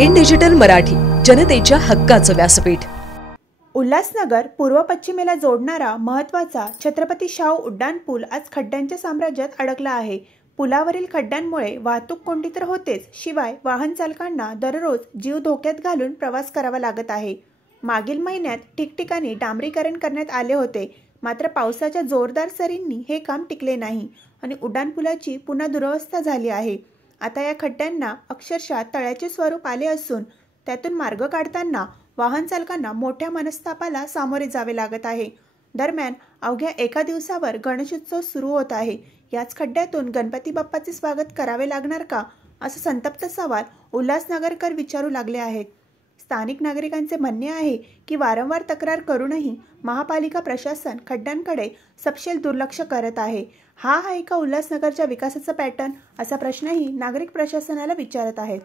In digital Marathi, जनतेच्या हक्काचं व्यासपीठ। उल्हासनगर पूर्व पश्चिमेला जोडणारा महत्त्वाचा छत्रपती शाहू उड्डाणपूल आज खड्ड्यांच्या साम्राज्यात अडकला आहे। पुलावरील खड्ड्यांमुळे वाहतूक कोंडी तर होतेच, शिवाय वाहन चालकांना दररोज जीव धोक्यात घालून प्रवास करावा लागत आहे। मागील महिन्यात ठिकठिकाणी डांबरीकरण करण्यात आले होते, मात्र पावसाच्या जोरदार सरींनी हे काम टिकले नाही आणि उड्डाणपुलाची पुन्हा दुरवस्था झाली आहे। आता या खड्ड्यांना अक्षरशः तळ्याचे स्वरूप आले असून त्यातून मार्ग काढताना वाहन चालकांना मोठ्या मनस्तापाला सामोरे जावे लागत आहे। दरम्यान अवघ्या एका दिवसावर गणेशोत्सव सुरू होत आहे। याच खड्ड्यातून गणपती बाप्पाचे स्वागत करावे लागणार का, असा संतप्त सवाल उल्हासनगरकर विचारू लागले आहेत। स्थानिक नागरिकांचे म्हणणे आहे की वारंवार तक्रार करूनही महापालिका प्रशासन खड्ड्यांकडे सपशेल दुर्लक्ष करत आहे। हा आहे का उल्हासनगरच्या विकासाचा पॅटर्न, असा प्रश्नही नागरिक प्रशासनाला विचारत आहेत।